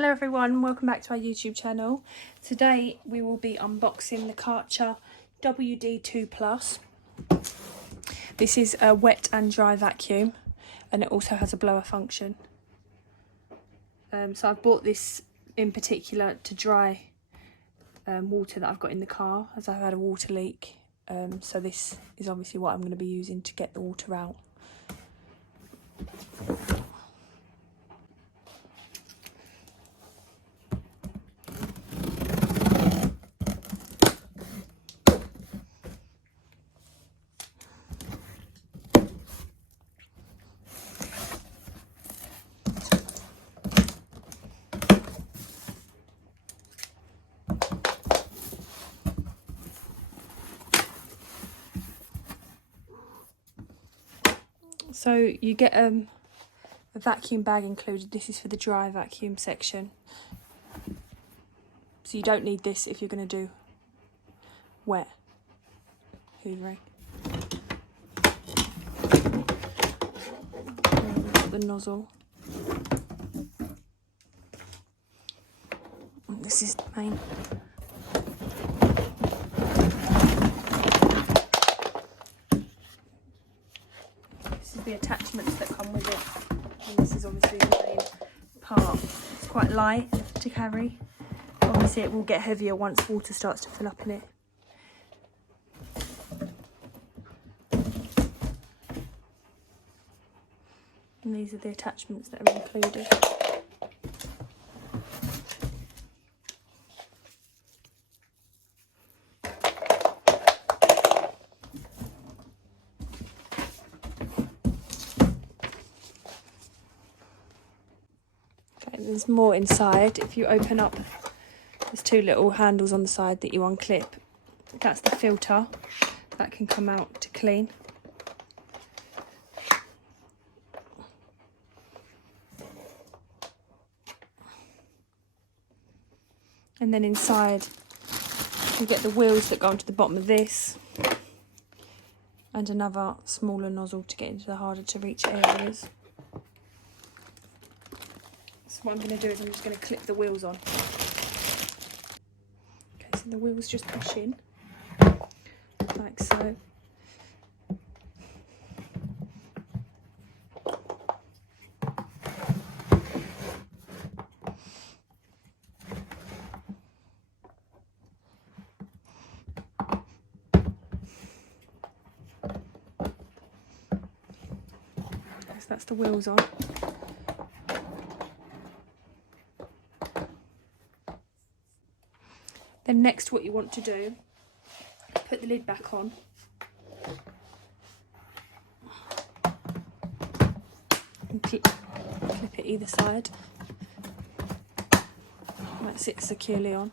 Hello everyone, welcome back to our YouTube channel. Today we will be unboxing the Karcher WD 2+. This is a wet and dry vacuum and it also has a blower function. So I've bought this in particular to dry water that I've got in the car as I've had a water leak. So this is obviously what I'm going to be using to get the water out. So you get a vacuum bag included. This is for the dry vacuum section. So you don't need this if you're going to do wet hoovering. The nozzle. And this is the main. The attachments that come with it, and this is obviously the main part. It's quite light to carry. Obviously it will get heavier once water starts to fill up in it. And these are the attachments that are included. There's more inside. If you open up, there's two little handles on the side that you unclip. That's the filter that can come out to clean. And then inside you get the wheels that go onto the bottom of this and another smaller nozzle to get into the harder to reach areas. So what I'm going to do is I'm just going to clip the wheels on. Okay, so the wheels just push in, like so. So that's the wheels on. Then next what you want to do, put the lid back on. And clip it either side. That sits securely on.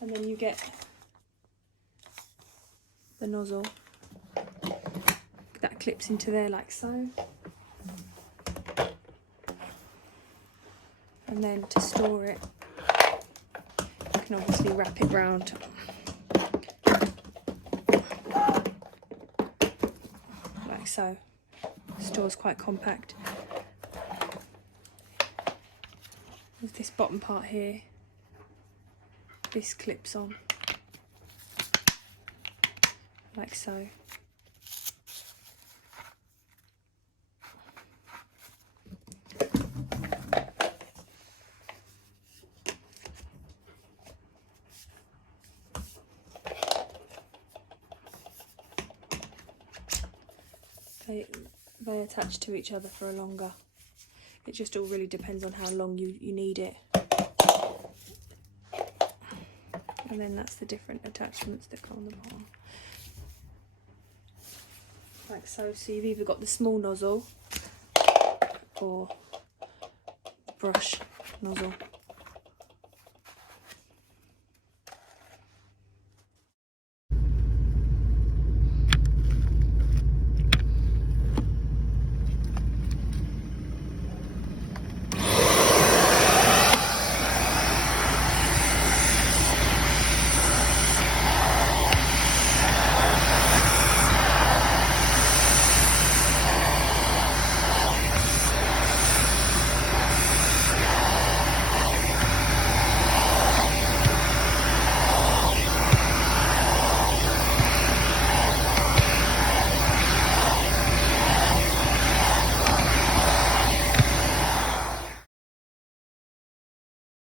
And then you get the nozzle that clips into there like so. And then to store it, you can obviously wrap it round like so. The store's quite compact. With this bottom part here, this clips on like so. They attach to each other for a longer. It just all really depends on how long you need it. And then that's the different attachments that go on the bottom. Like so. So you've either got the small nozzle or brush nozzle.